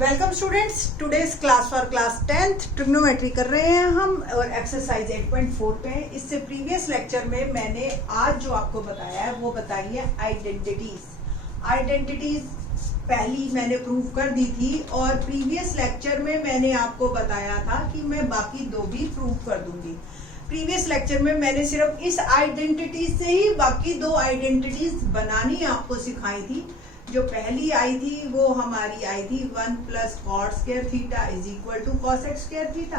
Welcome students, today's class for class 10th trigonometry कर रहे हैं हम और एक्सरसाइज 8.4 पे हैं। इससे प्रीवियस लेक्चर में मैंने आज जो आपको बताया है वो बताई है आइडेंटिटीज पहली मैंने प्रूव कर दी थी और प्रीवियस लेक्चर में मैंने आपको बताया था कि मैं बाकी दो भी प्रूव कर दूंगी। प्रीवियस लेक्चर में मैंने सिर्फ इस आइडेंटिटीज से ही बाकी दो आइडेंटिटीज बनानी आपको सिखाई थी। जो पहली आई थी वो हमारी आई थी 1 plus cot square theta is equal to cosec square theta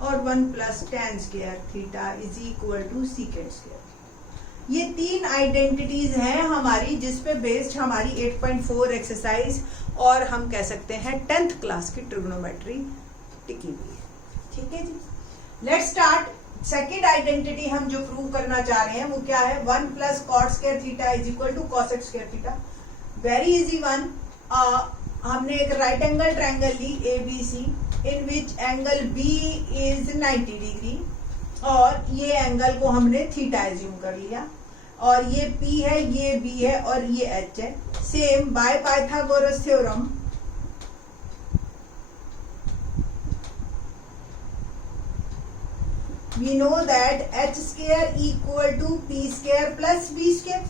और 1 plus tan square theta is equal to secant square. ये तीन आइडेंटिटीज हैं हमारी जिस पे बेस्ड हमारी 8.4 एक्सरसाइज और हम कह सकते हैं 10th क्लास की ट्रिग्नोमेट्री टिकी हुई है। ठीक है जी, लेट्स स्टार्ट। सेकेंड आइडेंटिटी हम जो प्रूव करना चाह रहे हैं वो क्या है? 1 plus cot square theta is equal to cosec square theta. Very easy one. हमने एक राइट एंगल ट्रायंगल ली ABC in which angle B is 90 degree और ये एंगल को हमने थीटा एज्यूम कर लिया और ये P है, ये B है और ये H है। Same by Pythagoras theorem we know that H square equal to P square plus B square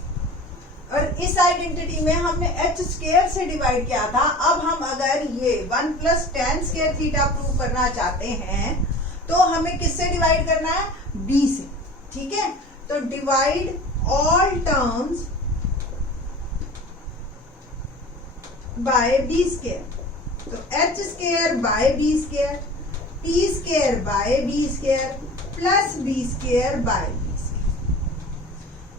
और इस आइडेंटिटी में हमने h स्क्वायर से डिवाइड किया था। अब हम अगर ये 1 plus tan square theta prove करना चाहते हैं तो हमें किससे डिवाइड करना है? b से। ठीक है, तो divide all terms by b square. तो h square by b square, p square by b square plus b square by b।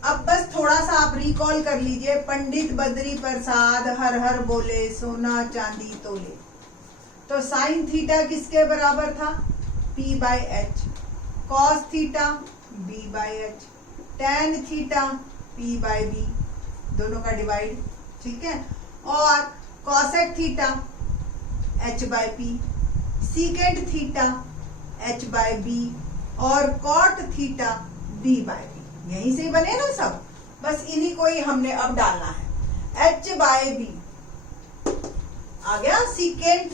अब बस थोड़ा सा आप रिकॉल कर लीजिए। पंडित बद्री प्रसाद हर हर बोले सोना चांदी तोले। तो साइन थीटा किसके बराबर था? P by H. Cos theta B by H. Tan theta P by B, दोनों का डिवाइड। ठीक है, और cosec theta H by P, secant theta H by B और cot theta B by B। यहीं से बने ना सब, बस इन्हीं को ही हमने अब डालना है। H बाई B आ गया सीकेंट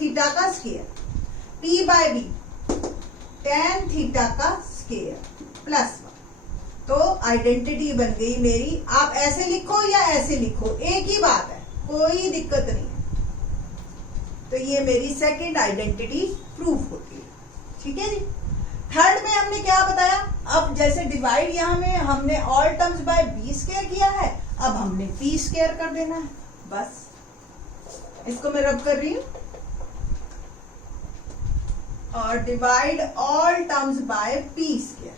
थीटा का square, P by B tan theta का स्क्वायर प्लस 1। तो आइडेंटिटी बन गई मेरी। आप ऐसे लिखो या ऐसे लिखो, एक ही बात है, कोई दिक्कत नहीं है। तो ये मेरी सेकेंड आइडेंटिटी प्रूफ होती है। ठीक है जी। थर्ड में हमने क्या बताया? अब जैसे डिवाइड यहाँ में हमने all terms by b square किया है, अब हमने p स्क्वायर कर देना है। बस इसको मैं रब कर रही हूं और divide all terms by p square.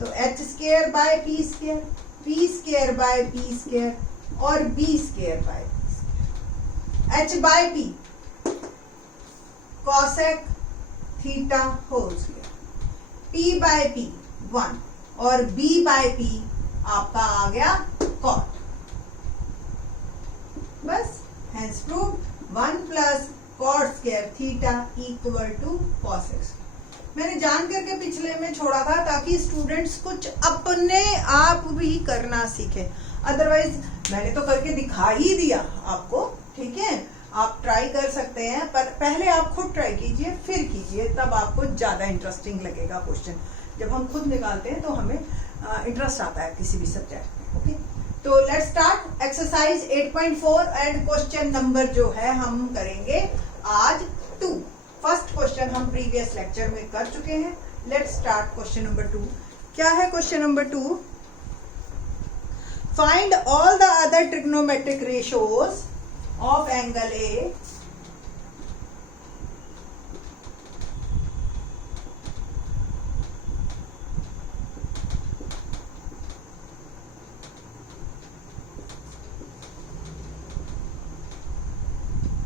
तो h square by p square, p square by p square और b square by p square. h by p cosec theta whole square, P by P 1 और B bye P आपका आ गया cot. बस hence proved 1 plus cot square theta equal to cosec. मैंने जान करके पिछले में छोड़ा था ताकि स्टूडेंट्स कुछ अपने आप भी करना सीखे। अदरवाइज मैंने तो करके दिखा ही दिया आपको। ठीक है, आप ट्राई कर सकते हैं पर पहले आप खुद ट्राई कीजिए फिर कीजिए, तब आपको ज्यादा इंटरेस्टिंग लगेगा क्वेश्चन। जब हम खुद निकालते हैं तो हमें इंटरेस्ट आता है किसी भी सब्जेक्ट में। ओके, तो let's start exercise 8.4 and question number जो है हम करेंगे आज 2। फर्स्ट क्वेश्चन हम प्रीवियस लेक्चर में कर चुके हैं। Let's start question number 2। क्या है question number 2? Find all the other trigonometric ratios of angle A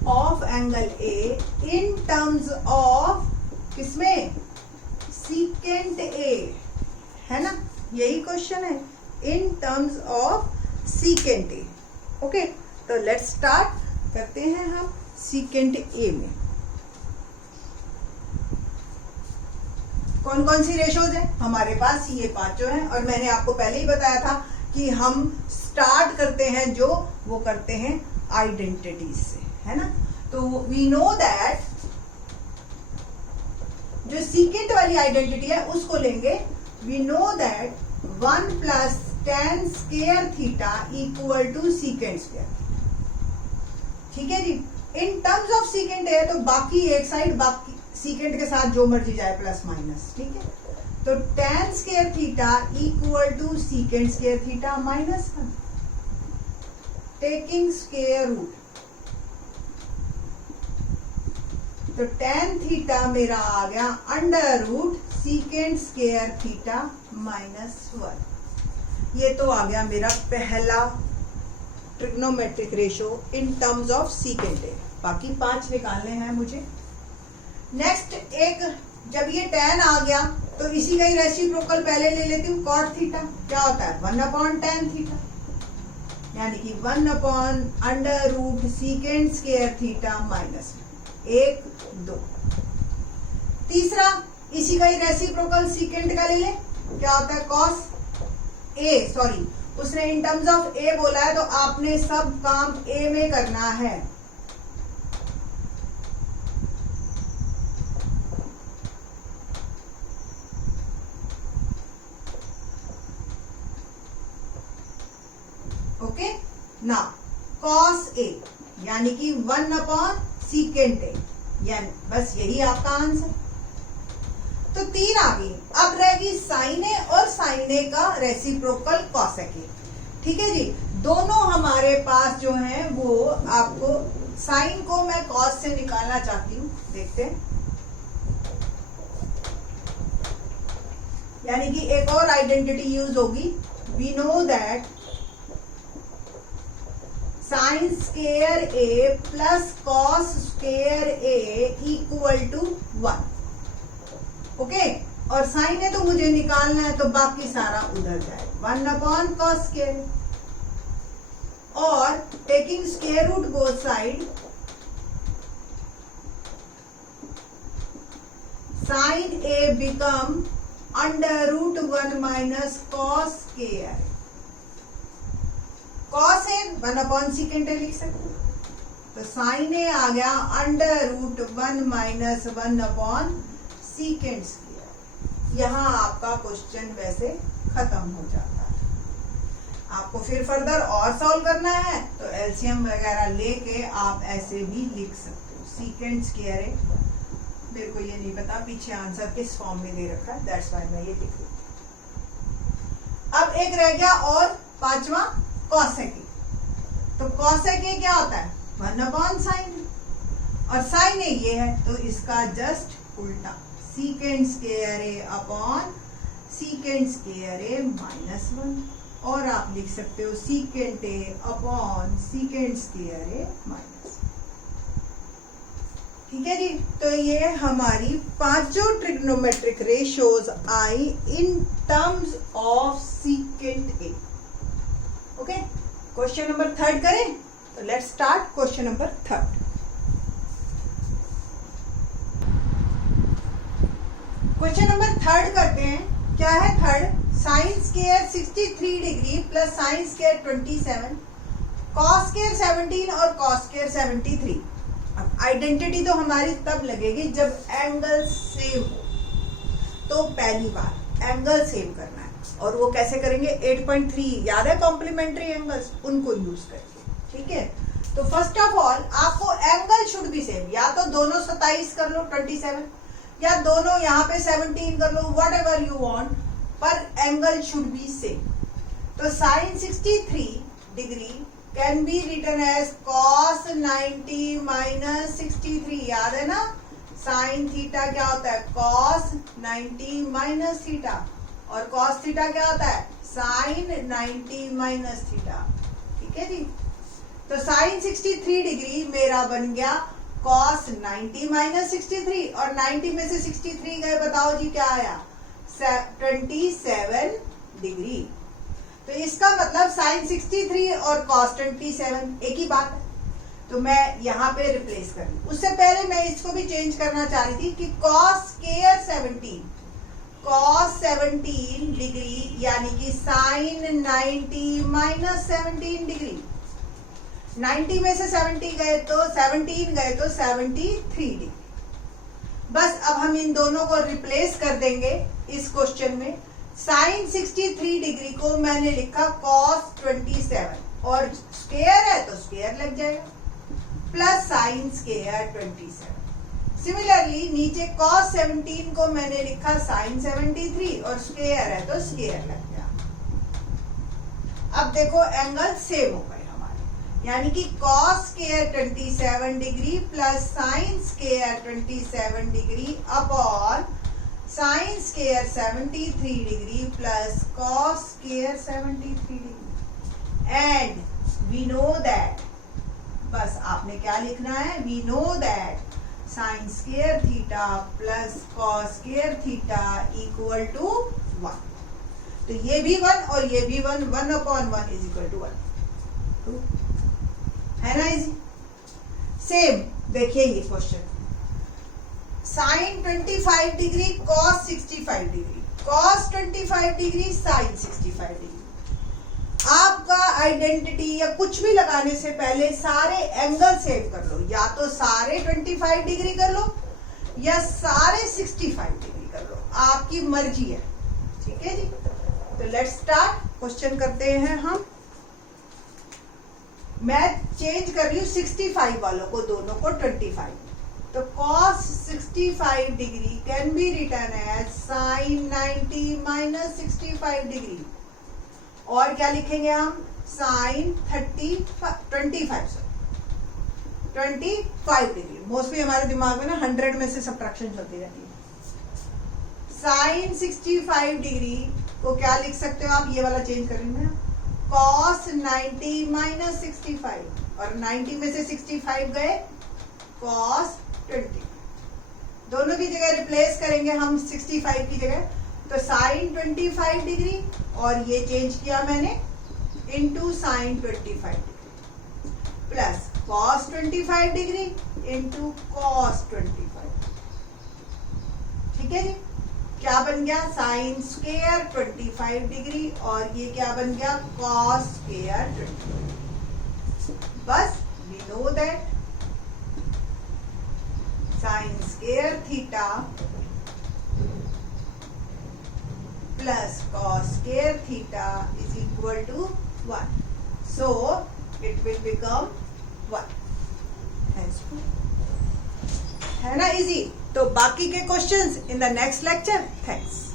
of angle A in terms of किसमें? secant A, है ना? यही क्वेश्चन है, in terms of secant A। Okay, तो लेट्स स्टार्ट करते हैं हम सीकेंट ए में। कौन कौन सी रेशोज है हमारे पास? ये पांचों हैं और मैंने आपको पहले ही बताया था कि हम स्टार्ट करते हैं जो वो करते हैं आइडेंटिटीज से, है ना। तो वी नो दैट जो सीकेंट वाली आइडेंटिटी है उसको लेंगे। We know that 1 plus tan square theta equal to secant square. ठीक है जी। इन टर्म्स ऑफ सीकेंट है तो बाकी एक साइड बाकी सीकेंट के साथ जो मर्जी जाए प्लस माइनस, ठीक है। तो tan square theta equal to secant square theta minus 1 taking square root. तो tan थीटा मेरा आ गया under root secant square theta minus 1। ये तो आ गया मेरा पहला trigonometric ratio in terms of secant A. बाकी 5 निकालने हैं मुझे। नेक्स्ट एक, जब ये tan आ गया तो इसी का ही रेसिप्रोकल पहले ले लेती हूँ cot थीटा। क्या होता है 1 अपॉन tan थीटा, यानी कि 1 upon under root secant square theta minus 1 2। तीसरा इसी का ही रेसिप्रोकल सीकेंट का ले ले। क्या होता है cos a, सॉरी उसने इन टर्म्स ऑफ a बोला है तो आपने सब काम a में करना है। ओके ना, cos a यानी कि 1 अपॉन सीकेंट a, यानी बस यही आपका आंसर। तो 3 आ गई। अब रहेगी sin a और sin a का रेसिप्रोकल cosec a। ठीक है जी। दोनों हमारे पास जो हैं वो आपको, sin को मैं cos से निकालना चाहती हूँ, देखते हैं। यानी कि एक और आइडेंटिटी यूज होगी। We know that sin square a plus cos square a equal to 1। Okay, और साइन है तो मुझे निकालना है तो बाकी सारा उधर जाए 1 अपॉन cos स्क्वायर, और taking square root both side sine A become under root 1 minus cos square. cos है 1 अपॉन सीकेंट लिख सकते हो, तो साइन ए आ गया under root 1 minus 1 upon secant square. यहाँ आपका क्वेश्चन वैसे खत्म हो जाता है। आपको फिर फर्दर और सॉल्व करना है तो एलसीएम वगैरह लेके आप ऐसे भी लिख सकते हो। सीकेंट स्क्वायर है, मेरे को ये नहीं पता पीछे आंसर किस फॉर्म में दे रखा है, दैट्स व्हाई मैं ये लिख रही हूँ। अब एक रह गया और पांचवा कॉसेक ए। तो कॉसेक ए क्या होता है 1 अपॉन साइन, और साइन ए ये है तो इसका जस्ट उल्टा सीकेंट स्क्वायर ए अपॉन सीकेंट स्क्वायर ए माइनस 1, और आप लिख सकते हो secant A upon secant square A minus. ठीक है जी। तो ये हमारी पांचों trigonometric ratios I in terms of secant A. Okay, question number 3 करें तो let's start question number 3। Question number 3 करते हैं। क्या है 3? Sine square 63 degree plus sine square 27, cos square 17 और कॉस स्क्वायर 73। अब आइडेंटिटी तो हमारी तब लगेगी जब एंगल सेम हो। तो पहली बार एंगल सेम करना है, और वो कैसे करेंगे 8.3 याद है कॉम्प्लीमेंट्री एंगल्स, उनको यूज करके। ठीक है, तो फर्स्ट ऑफ ऑल आपको एंगल शुड बी सेम, या तो दोनों 27 कर लो 27, या दोनों यहाँ पे 17 कर लो, वट एवर यू वॉन्ट, पर एंगल शुड बी सेम। तो sine 63 degree can be written as cos 90 minus 63, याद है ना। साइन थीटा क्या होता है कॉस 90 माइनस थीटा, और कॉस थीटा क्या होता है साइन 90 माइनस थीटा। ठीक है जी। तो साइन 63 डिग्री मेरा बन गया cos 90 माइनस 63, और 90 में से 63 गए, बताओ जी क्या आया 27 डिग्री। तो इसका मतलब साइन 63 और cos 27 एक ही बात है, तो मैं यहाँ पे रिप्लेस कर लूं। उससे पहले मैं इसको भी चेंज करना चाह रही थी कि cos स्क्वायर 17 cos 17 डिग्री यानी कि साइन 90 माइनस 17 डिग्री। 90 में से 17 गए तो 73 डिग्री। बस अब हम इन दोनों को रिप्लेस कर देंगे इस क्वेश्चन में। साइन 63 डिग्री को मैंने लिखा cos 27 और स्क्वायर है तो स्क्वायर लग जाएगा, प्लस साइन स्क्वायर 27। सिमिलरली नीचे cos 17 को मैंने लिखा साइन 73 और स्क्वायर है तो स्क्वायर लग गया। अब देखो एंगल सेम हो गए हमारे, यानी कि cos square 27 degree plus sine square 27 degree upon sine square 73 degree plus cos square 73 degree. And we know that, बस आपने क्या लिखना है, we know that sine square theta plus cos square theta equal to 1। तो ये भी 1 और ये भी 1, 1/1 इज इक्वल टू 1, है ना इजी। सेम देखिए ये question, sine 25 degree cos 65 degree, cos 25 degree sine 65 degree. आपका आइडेंटिटी या कुछ भी लगाने से पहले सारे एंगल सेव कर लो, या तो सारे 25 डिग्री कर लो या सारे 65 डिग्री कर लो, आपकी मर्जी है, ठीक है जी। तो लेट्स स्टार्ट, क्वेश्चन करते हैं हम। मैं चेंज कर रही हूं 65 वालों को, दोनों को 25। तो cos 65 degree can be written as sine 90 minus 65 degree, और क्या लिखेंगे हम, साइन 25 डिग्री। मोस्टली हमारे दिमाग में ना 100 में से सब्ट्रैक्शन चलती रहती है। साइन 65 डिग्री को क्या लिख सकते हो आप, ये वाला चेंज करेंगे, cos 90 माइनस 65, और 90 में से 65 गए, cos 20। दोनों की जगह रिप्लेस करेंगे हम 65 की जगह, तो साइन 25 डिग्री और ये चेंज किया मैंने into sine 25 degree plus cos 25 degree into cos 25। ठीक है जी, क्या बन गया, साइन स्क्वायर 25 डिग्री और ये क्या बन गया, cos स्क्वायर 25। बस we know that sine square theta plus cos square theta is equal to 1. So it will become 1. है ना इजी। तो बाकी के questions in the next lecture. Thanks.